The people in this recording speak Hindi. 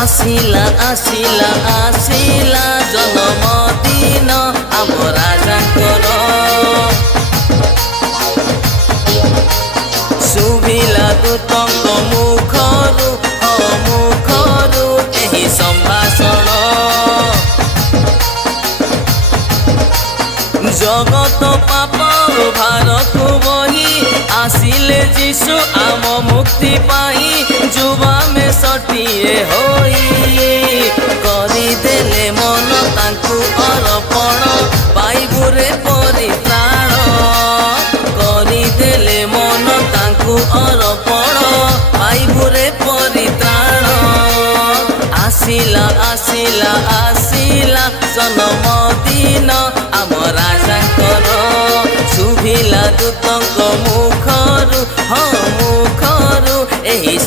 आसिला आसिला आसिला जन्मदिन आम राजांकर शुभिला दूतंक मुखरु मुखरु एही संभाषण जगत पाप भार को बही आसिले जीशु आम मुक्ति पाई जुबा में सटिए होई करिदेले मन तांकु अर्पण पाइबुरे परित्राण करिदेले मन तांकु अर्पण पाइबुरे परित्राण आसिला आसिला आसिला जन्मदिन आम राजांकर शुभिला दूतंक मुखरु मुखरु एही